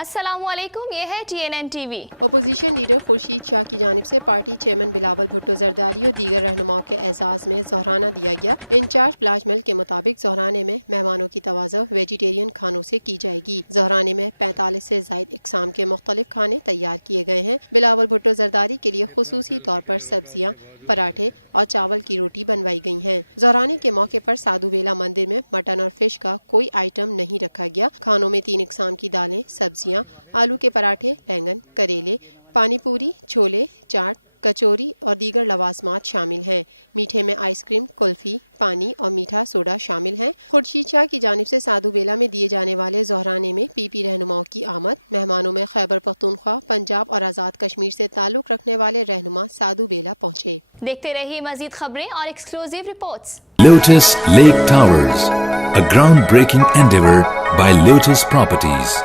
अस्सलाम वालेकुम, ये है TNN TV। Opposition leader Khurshid Shah की जानिब से पार्टी चेयरमैन बिलावल भुट्टो जरदारी और दीगर रहनुमाओं के एजाज़ में ज़हराना दिया गया। इंचार्ज बिलाजमल के मुताबिक ज़हराने में मेहमानों की तवाज़ुह वेजिटेरियन खानों से की जाएगी। ज़हराने में 45 से ज़ायद इक़साम के मुख्तलिफ खाने तैयार किए गए हैं। बिलावल भुट्टो जरदारी के लिए खुसूसी तौर पर सब्जियाँ, पराठे और चावल की रोटी बनवाई गई हैं। ज़हराने के मौके पर साधु बेला मंदिर में मटन और फिश का कोई आइटम नहीं रखा गया। खानों में 3 इक़साम की दालें, सब्जियाँ, आलू के पराठे, बैंगन, करेले, पानी पूरी, छोले, चाट, कचौरी और दीगर लवाजमात शामिल हैं। मीठे में आइसक्रीम, कुल्फी, पानी और मीठा सोडा शामिल हैं। खुर्शीद शाह की जानिब से साधु बेला में दिए जाने वाले ज़हराने में PP रहनुमाओं की आमद। मेहमानों में खैबर पख्तूनख्वा, पंजाब और आज़ाद कश्मीर से ताल्लुक़ रखने वाले रहनुमा साधु बेला पहुँचे। देखते रहिए मज़ीद खबरें और exclusive reports. Lotus Lake Towers, a groundbreaking endeavor by Lotus Properties.